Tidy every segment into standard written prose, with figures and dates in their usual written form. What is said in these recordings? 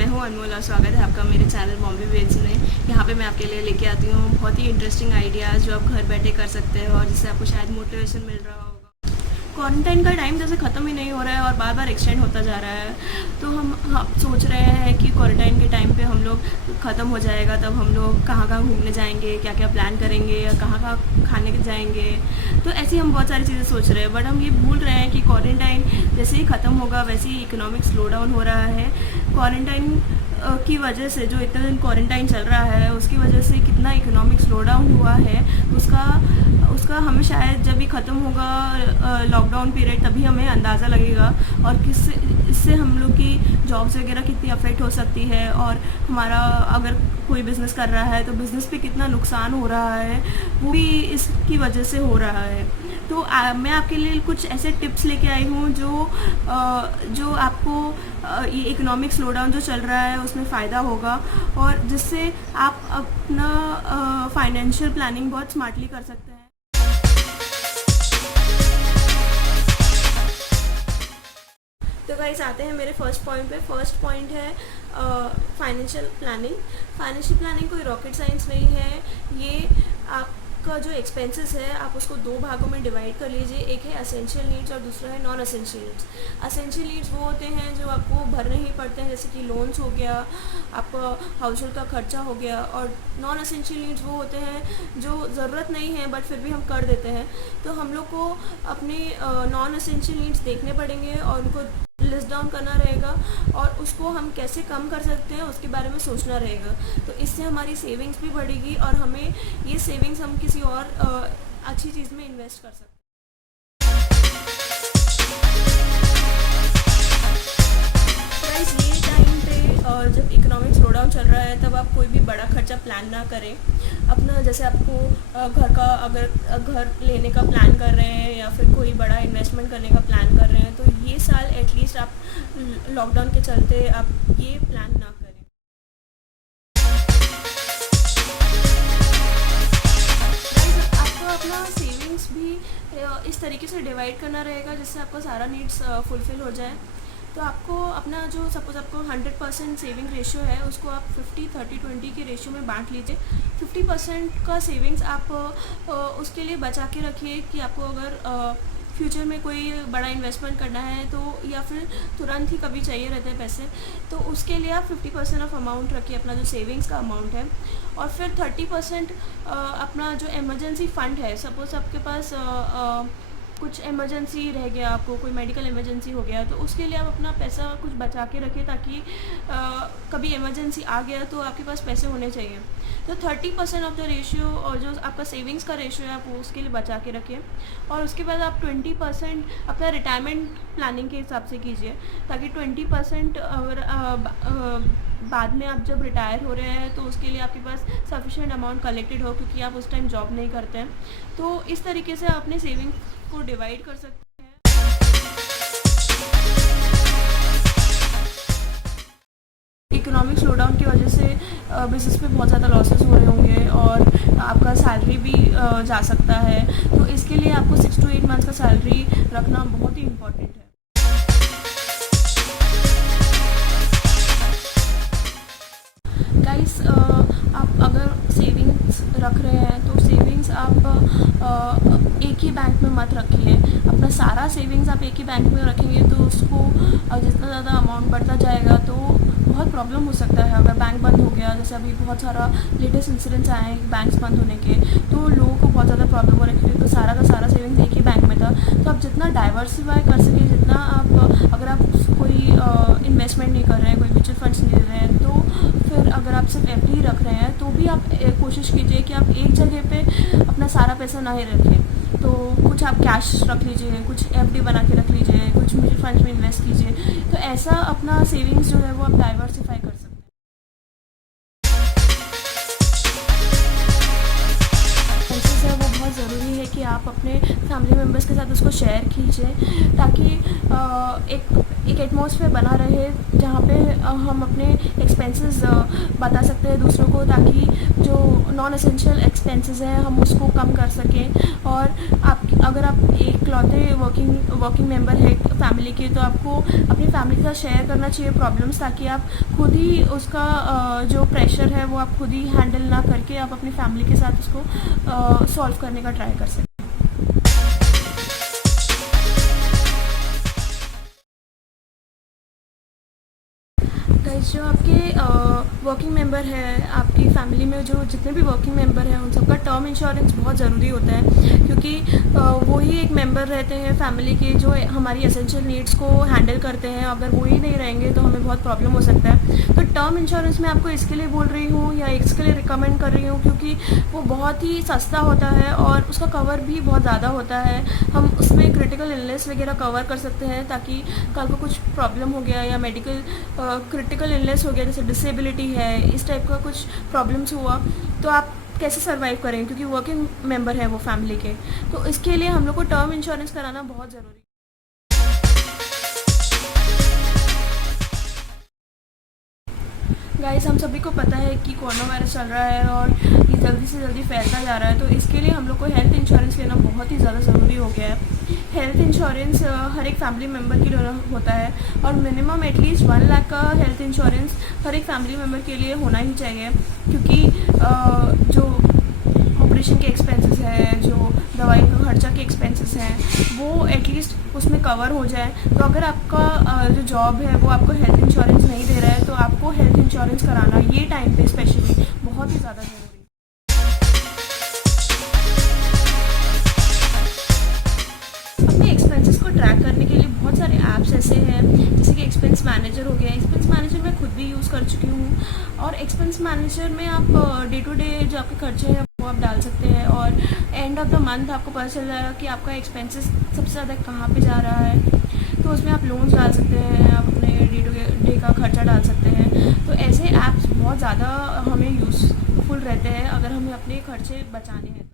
मैं हूं अनमोल और स्वागत है आपका मेरे चैनल बॉम्बे वेज में। यहाँ पे मैं आपके लिए लेके आती हूँ बहुत ही इंटरेस्टिंग आइडियाज़ जो आप घर बैठे कर सकते हो और जिससे आपको शायद मोटिवेशन मिल रहा होगा। क्वारंटाइन का टाइम जैसे ख़त्म ही नहीं हो रहा है और बार बार एक्सटेंड होता जा रहा है, तो हम सोच रहे हैं कि क्वारंटाइन के टाइम पे हम लोग ख़त्म हो जाएगा तब हम लोग कहाँ कहाँ घूमने जाएंगे, क्या क्या प्लान करेंगे या कहाँ कहाँ खाने के जाएंगे। तो ऐसी हम बहुत सारी चीज़ें सोच रहे हैं, बट हम ये भूल रहे हैं कि क्वारंटाइन जैसे ही ख़त्म होगा वैसे ही इकोनॉमिक स्लो डाउन हो रहा है। क्वारंटाइन की वजह से जो इतने दिन क्वारंटाइन चल रहा है उसकी वजह से कितना इकोनॉमिक स्लो डाउन हुआ है उसका हमें शायद जब भी ख़त्म होगा लॉकडाउन पीरियड तभी हमें अंदाज़ा लगेगा और इससे हम लोग की जॉब्स वगैरह कितनी अफेक्ट हो सकती है और हमारा अगर कोई बिज़नेस कर रहा है तो बिज़नेस पे कितना नुकसान हो रहा है वो भी इसकी वजह से हो रहा है। तो मैं आपके लिए कुछ ऐसे टिप्स लेके आई हूँ जो आपको ये इकोनॉमिक स्लो डाउन जो चल रहा है उसमें फ़ायदा होगा और जिससे आप अपना फाइनेंशियल प्लानिंग बहुत स्मार्टली कर सकते हैं। तो गाइस आते हैं मेरे फर्स्ट पॉइंट पे। फर्स्ट पॉइंट है फाइनेंशियल प्लानिंग। फाइनेंशियल प्लानिंग कोई रॉकेट साइंस नहीं है। ये आपका जो एक्सपेंसेस है आप उसको दो भागों में डिवाइड कर लीजिए। एक है असेंशियल नीड्स और दूसरा है non essential needs. Essential needs वो होते हैं जो आपको भरने ही पड़ते हैं, जैसे कि लोन्स हो गया, आपका हाउस होल्ड का खर्चा हो गया। और नॉन असेंशियल नीड्स वो होते हैं जो ज़रूरत नहीं है बट फिर भी हम कर देते हैं। तो हम लोग को अपने नॉन असेंशियल नीड्स देखने पड़ेंगे और उनको लिस्ट डाउन करना रहेगा और उसको हम कैसे कम कर सकते हैं उसके बारे में सोचना रहेगा। तो इससे हमारी सेविंग्स भी बढ़ेगी और हमें ये सेविंग्स हम किसी और अच्छी चीज़ में इन्वेस्ट कर सकते हैं। गाइस ये टाइम पे जब इकोनॉमिक स्लो डाउन चल रहा है तब आप कोई भी बड़ा खर्चा प्लान ना करें। अपना जैसे आपको घर का अगर घर लेने का प्लान कर रहे हैं या फिर कोई बड़ा इन्वेस्टमेंट करने का प्लान कर रहे हैं तो ये साल एटलीस्ट आप लॉकडाउन के चलते आप ये प्लान ना करें। आपको अपना सेविंग्स भी इस तरीके से डिवाइड करना रहेगा जिससे आपका सारा नीड्स फुलफ़िल हो जाए। तो आपको अपना जो सपोज़ आपको 100% सेविंग रेशियो है उसको आप 50-30-20 के रेशियो में बांट लीजिए। 50% का सेविंग्स आप उसके लिए बचा के रखिए कि आपको अगर फ्यूचर में कोई बड़ा इन्वेस्टमेंट करना है तो या फिर तुरंत ही कभी चाहिए रहते हैं पैसे, तो उसके लिए आप 50% ऑफ अमाउंट रखिए, अपना जो सेविंग्स का अमाउंट है। और फिर 30% अपना जो इमरजेंसी फ़ंड है, सपोज़ आपके पास कुछ इमरजेंसी रह गया, आपको कोई मेडिकल इमरजेंसी हो गया तो उसके लिए आप अपना पैसा कुछ बचा के रखें ताकि कभी इमरजेंसी आ गया तो आपके पास पैसे होने चाहिए। तो 30% ऑफ द रेशियो और जो आपका सेविंग्स का रेशियो है आप वो उसके लिए बचा के रखें। और उसके बाद आप 20% अपना रिटायरमेंट प्लानिंग के हिसाब से कीजिए ताकि 20% अगर बाद में आप जब रिटायर हो रहे हैं तो उसके लिए आपके पास सफिशिएंट अमाउंट कलेक्टेड हो, क्योंकि आप उस टाइम जॉब नहीं करते हैं। तो इस तरीके से आप अपने सेविंग को डिवाइड कर सकते हैं। इकोनॉमिक स्लो डाउन की वजह से बिज़नेस पे बहुत ज़्यादा लॉसेस हो रहे होंगे और आपका सैलरी भी जा सकता है। तो इसके लिए आपको 6 to 8 मंथ्स का सैलरी रखना बहुत ही इम्पोर्टेंट है। गाइस आप अगर सेविंग्स रख रहे हैं तो सेविंग्स आप एक ही बैंक में मत रखिए। अपना सारा सेविंग्स आप एक ही बैंक में रखेंगे तो उसको जितना ज़्यादा अमाउंट बढ़ता जाएगा तो बहुत प्रॉब्लम हो सकता है। अगर बैंक बंद हो गया, जैसे अभी बहुत सारा लेटेस्ट इंसिडेंट्स आए हैं बैंक्स बंद होने के, तो लोगों को बहुत ज़्यादा प्रॉब्लम हो रही है तो सारा का सारा सेविंग्स एक ही बैंक में था। तो आप जितना डाइवर्सिफाई कर सके, जितना आप अगर आप कोई इन्वेस्टमेंट नहीं कर रहे हैं, कोई म्यूचुअल फंड्स नहीं ले रहे हैं, तो फिर अगर आप सिर्फ एफडी रख रहे हैं तो भी आप कोशिश कीजिए कि आप एक जगह पे अपना सारा पैसा ना ही रखें। तो कुछ आप कैश रख लीजिए, कुछ एफडी बना के रख लीजिए, कुछ म्यूचुअल फंड्स में इन्वेस्ट कीजिए। तो ऐसा अपना सेविंग्स जो है वो आप डाइवर्सिफाई कर सकते हैं। है वो बहुत ज़रूरी है कि आप अपने फैमिली मेम्बर्स के साथ उसको शेयर कीजिए, ताकि एक एटमॉस्फेयर बना रहे जहाँ पे हम अपने एक्सपेंसेस बता सकते हैं दूसरों को, ताकि जो नॉन एसेंशियल एक्सपेंसेस हैं हम उसको कम कर सकें। और अगर आप एक लौते वर्किंग मेंबर है फैमिली के, तो आपको अपनी फैमिली के साथ शेयर करना चाहिए प्रॉब्लम्स, ताकि आप खुद ही उसका जो प्रेशर है वो आप खुद ही हैंडल ना करके आप अपनी फैमिली के साथ उसको सॉल्व करने का ट्राई कर सकते हैं। गाइस, जो आपके वर्किंग मेंबर है, आपकी फैमिली में जो जितने भी वर्किंग मेंबर हैं उन सबका टर्म इंश्योरेंस बहुत ज़रूरी होता है, क्योंकि वो ही एक मेंबर रहते हैं फैमिली के जो हमारी एसेंशियल नीड्स को हैंडल करते हैं। अगर वो ही नहीं रहेंगे तो हमें बहुत प्रॉब्लम हो सकता है। तो टर्म इंश्योरेंस मैं आपको इसके लिए बोल रही हूँ या इसके लिए रिकमेंड कर रही हूँ क्योंकि वो बहुत ही सस्ता होता है और उसका कवर भी बहुत ज़्यादा होता है। हम उसमें क्रिटिकल इलनेस वगैरह कवर कर सकते हैं, ताकि कल को कुछ प्रॉब्लम हो गया या मेडिकल क्रिटिकल इलनेस हो गया, जैसे डिसेबिलिटी है, इस टाइप का कुछ प्रॉब्लम्स हुआ, तो आप कैसे सर्वाइव करें, क्योंकि वर्किंग मेंबर है वो फैमिली के। तो इसके लिए हम लोग को टर्म इंश्योरेंस कराना बहुत ज़रूरी है। गाइस, हम सभी को पता है कि कोरोना वायरस चल रहा है और ये जल्दी से जल्दी फैलता जा रहा है, तो इसके लिए हम लोग को हेल्थ इंश्योरेंस लेना बहुत ही ज़्यादा ज़रूरी हो गया है। हेल्थ इंश्योरेंस हर एक फैमिली मेम्बर के लिए होता है और मिनिमम एटलीस्ट 1 लाख का हेल्थ इंश्योरेंस हर एक फैमिली मेम्बर के लिए होना ही चाहिए, क्योंकि जो ऑपरेशन के एक्सपेंसेस हैं, जो दवाई का खर्चा के एक्सपेंसेस हैं, वो एटलीस्ट उसमें कवर हो जाए। तो अगर आपका जो जॉब है वो आपको हेल्थ इंश्योरेंस नहीं दे रहा है, तो आपको हेल्थ इंश्योरेंस कराना ये टाइम पे स्पेशली बहुत ही ज़्यादा ज़रूरी है। अपने एक्सपेंसेस को ट्रैक करने के लिए बहुत सारे ऐप्स ऐसे हैं, जैसे कि एक्सपेंस मैनेजर हो गया। एक्सपेंस मैनेजर मैं खुद भी यूज़ कर चुकी हूँ, और एक्सपेंस मैनेजर में आप डे टू डे जो आपके खर्चे हैं वो आप डाल सकते हैं, और एंड ऑफ द मंथ आपको पता चल जाएगा कि आपका एक्सपेंसेस सबसे ज़्यादा कहाँ पे जा रहा है। तो उसमें आप लोन्स डाल सकते हैं, आप अपने डे टू डे का खर्चा डाल सकते हैं। तो ऐसे ऐप्स बहुत ज़्यादा हमें यूज़फुल रहते हैं अगर हमें अपने खर्चे बचाने हैं।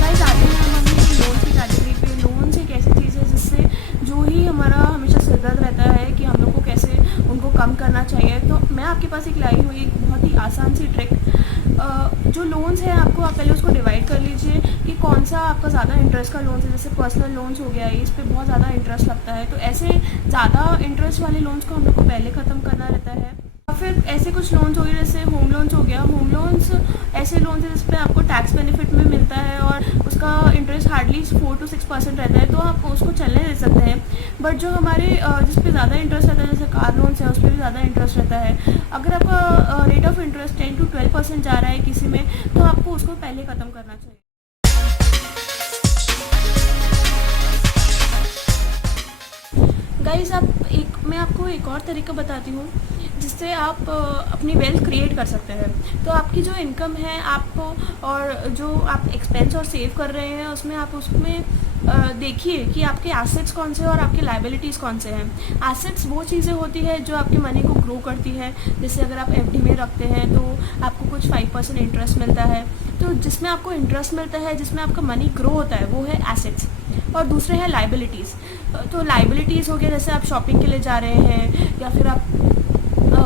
गाइस, आते हैं हम अपनी लोन की कैटेगरी पे। लोन्स एक ऐसी चीज़ है जिससे जो ही हमारा हमेशा सिर दर्द रहता है कि हम लोग को कैसे उनको कम करना चाहिए। तो मैं आपके पास एक लाई हूँ एक बहुत ही आसान सी ट्रिक। जो लोन्स है आपको आप पहले उसको डिवाइड कर लीजिए कि कौन सा आपका ज़्यादा इंटरेस्ट का लोन्स है। जैसे पर्सनल लोन्स हो गया, इस पे बहुत ज़्यादा इंटरेस्ट लगता है, तो ऐसे ज़्यादा इंटरेस्ट वाले लोन्स को हम लोग को पहले ख़त्म करना रहता है। और फिर ऐसे कुछ लोन्स हो गए, जैसे होम लोन्स हो गया। होम लोन्स ऐसे लोन्स है जिस पे आपको टैक्स बेनिफिट में मिलता है और उसका इंटरेस्ट हार्डली 4 to 6% रहता है, तो आप उसको चलने दे सकते हैं। बट जो हमारे जिस पे ज़्यादा इंटरेस्ट रहता है, जैसे कार लोन्स है, उस पर भी ज़्यादा इंटरेस्ट रहता है। अगर आपका रेट ऑफ इंटरेस्ट 10 to 12% जा रहा है किसी में, तो आपको उसको पहले ख़त्म करना चाहिए। गाइस, मैं आपको एक और तरीका बताती हूँ जिससे आप अपनी वेल्थ क्रिएट कर सकते हैं। तो आपकी जो इनकम है आपको, और जो आप एक्सपेंस और सेव कर रहे हैं उसमें आप उसमें देखिए कि आपके एसेट्स कौन से हैं और आपके लायबिलिटीज़ कौन से हैं। एसेट्स वो चीज़ें होती है जो आपकी मनी को ग्रो करती है। जैसे अगर आप एफडी में रखते हैं तो आपको कुछ 5% इंटरेस्ट मिलता है। तो जिसमें आपको इंटरेस्ट मिलता है, जिसमें आपका मनी ग्रो होता है, वो है एसेट्स। और दूसरे हैं लायबिलिटीज़। तो लायबिलिटीज़ हो गया, जैसे आप शॉपिंग के लिए जा रहे हैं या फिर आप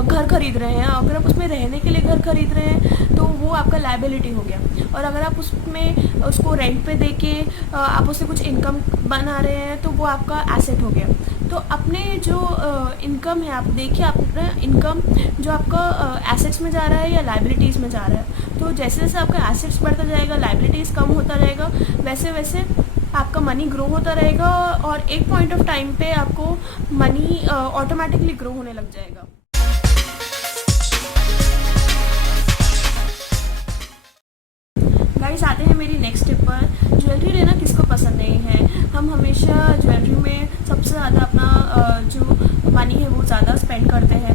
घर खरीद रहे हैं। अगर आप उसमें रहने के लिए घर खरीद रहे हैं तो वो आपका लायबिलिटी हो गया। और अगर आप उसमें उसको रेंट पे देके आप उससे कुछ इनकम बना रहे हैं तो वो आपका एसेट हो गया। तो अपने जो इनकम है, आप देखिए अपना इनकम जो आपका एसेट्स में जा रहा है या लायबिलिटीज़ में जा रहा है। तो जैसे जैसे आपका एसेट्स बढ़ता जाएगा, लायबिलिटीज़ कम होता रहेगा, वैसे वैसे आपका मनी ग्रो होता रहेगा और एक पॉइंट ऑफ टाइम पे आपको मनी ऑटोमेटिकली ग्रो होने लग जाएगा। गाइस, आते हैं मेरी नेक्स्ट टिप पर। ज्वेलरी लेना किसको पसंद नहीं है। हम हमेशा ज्वेलरी में सबसे ज़्यादा अपना जो मनी है वो ज़्यादा स्पेंड करते हैं।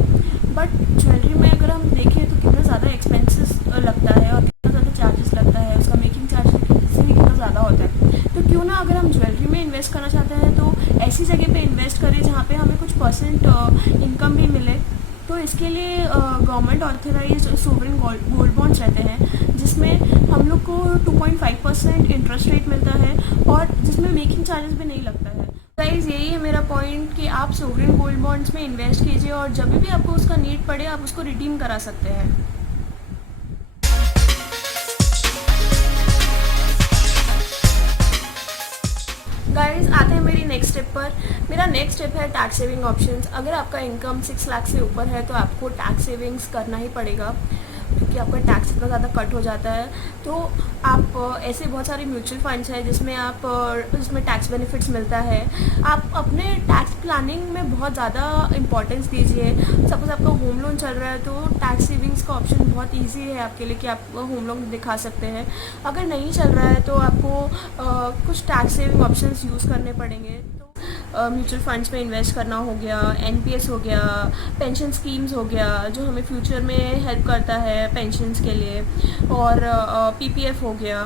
बट ज्वेलरी में अगर हम देखें तो कितना ज़्यादा एक्सपेंसेस लगता है और कितना ज़्यादा चार्जेस लगता है, उसका मेकिंग चार्ज से भी कितना ज़्यादा होता है। तो क्यों ना अगर हम ज्वेलरी में इन्वेस्ट करना चाहते हैं तो ऐसी जगह पे इन्वेस्ट करें जहाँ पे हमें कुछ % इनकम भी मिले। तो इसके लिए government authorise sovereign gold bonds रहते हैं, जिसमें हम लोग को 2.5% इंटरेस्ट रेट मिलता है और जिसमें मेकिंग चार्जेस भी नहीं लगता है। गाइस यही है मेरा पॉइंट कि आप सोवरेन गोल्ड बॉन्ड्स में इन्वेस्ट कीजिए और जब भी आपको उसका नीड पड़े आप उसको रिडीम करा सकते हैं। गाइस आते हैं मेरी नेक्स्ट स्टेप पर। मेरा नेक्स्ट स्टेप है टैक्स सेविंग ऑप्शंस। अगर आपका इनकम 6 लाख से ऊपर है तो आपको टैक्स सेविंग्स करना ही पड़ेगा, क्योंकि आपका टैक्स इतना ज़्यादा कट हो जाता है। तो आप ऐसे बहुत सारे म्यूचुअल फंड्स हैं जिसमें टैक्स बेनिफिट्स मिलता है। आप अपने टैक्स प्लानिंग में बहुत ज़्यादा इंपॉर्टेंस दीजिए। सपोज़ आपका होम लोन चल रहा है तो टैक्स सेविंग्स का ऑप्शन बहुत ईजी है आपके लिए कि आप होम लोन दिखा सकते हैं। अगर नहीं चल रहा है तो आपको कुछ टैक्स सेविंग ऑप्शंस यूज़ करने पड़ेंगे। म्यूचुअल फंड्स में इन्वेस्ट करना हो गया, एनपीएस हो गया, पेंशन स्कीम्स हो गया जो हमें फ्यूचर में हेल्प करता है पेंशन्स के लिए, और पीपीएफ हो गया।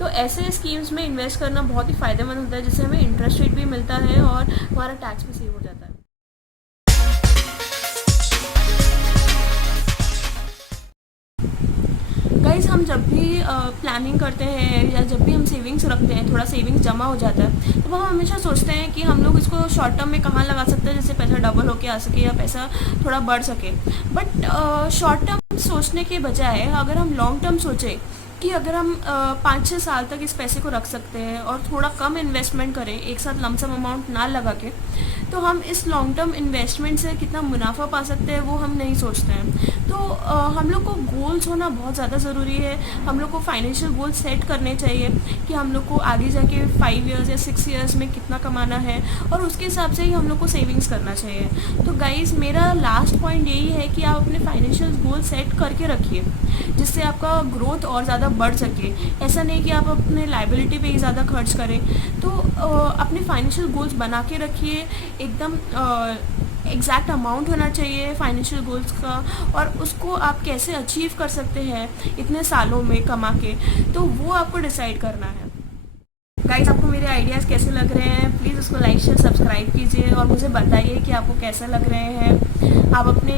तो ऐसे स्कीम्स में इन्वेस्ट करना बहुत ही फ़ायदेमंद होता है, जिससे हमें इंटरेस्ट रेट भी मिलता है और हमारा टैक्स भी सेव हो जाता है। गाइस हम जब भी प्लानिंग करते हैं या जब भी हम सेविंग्स रखते हैं, थोड़ा सेविंग्स जमा हो जाता है, तो हम हमेशा सोचते हैं कि हम लोग इसको शॉर्ट टर्म में कहाँ लगा सकते हैं जिससे पैसा डबल होके आ सके या पैसा थोड़ा बढ़ सके। बट शॉर्ट टर्म सोचने के बजाय अगर हम लॉन्ग टर्म सोचें कि अगर हम 5-6 साल तक इस पैसे को रख सकते हैं और थोड़ा कम इन्वेस्टमेंट करें, एक साथ लमसम अमाउंट ना लगा के, तो हम इस लॉन्ग टर्म इन्वेस्टमेंट से कितना मुनाफा पा सकते हैं वो हम नहीं सोचते हैं। तो हम लोग को गोल्स होना बहुत ज़्यादा ज़रूरी है। हम लोग को फाइनेंशियल गोल्स सेट करने चाहिए कि हम लोग को आगे जाके 5 इयर्स या 6 इयर्स में कितना कमाना है और उसके हिसाब से ही हम लोग को सेविंग्स करना चाहिए। तो गाइस मेरा लास्ट पॉइंट यही है कि आप अपने फाइनेंशियल गोल सेट करके रखिए, जिससे आपका ग्रोथ और ज़्यादा बढ़ सके। ऐसा नहीं कि आप अपने लाइबिलिटी पे ही ज़्यादा खर्च करें। तो अपने फाइनेंशियल गोल्स बना के रखिए, एकदम एग्जैक्ट अमाउंट होना चाहिए फाइनेंशियल गोल्स का, और उसको आप कैसे अचीव कर सकते हैं इतने सालों में कमा के, तो वो आपको डिसाइड करना है। गाइस आपको मेरे आइडियाज़ कैसे लग रहे हैं, प्लीज़ उसको लाइक शेयर सब्सक्राइब कीजिए और मुझे बताइए कि आपको कैसे लग रहे हैं। आप अपने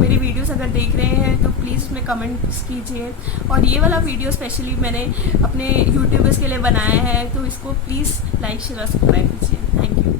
मेरी वीडियोस अगर देख रहे हैं तो प्लीज़ उसमें कमेंट्स कीजिए। और ये वाला वीडियो स्पेशली मैंने अपने यूट्यूबर्स के लिए बनाया है, तो इसको प्लीज़ लाइक शेयर सब्सक्राइब कीजिए। Thank you.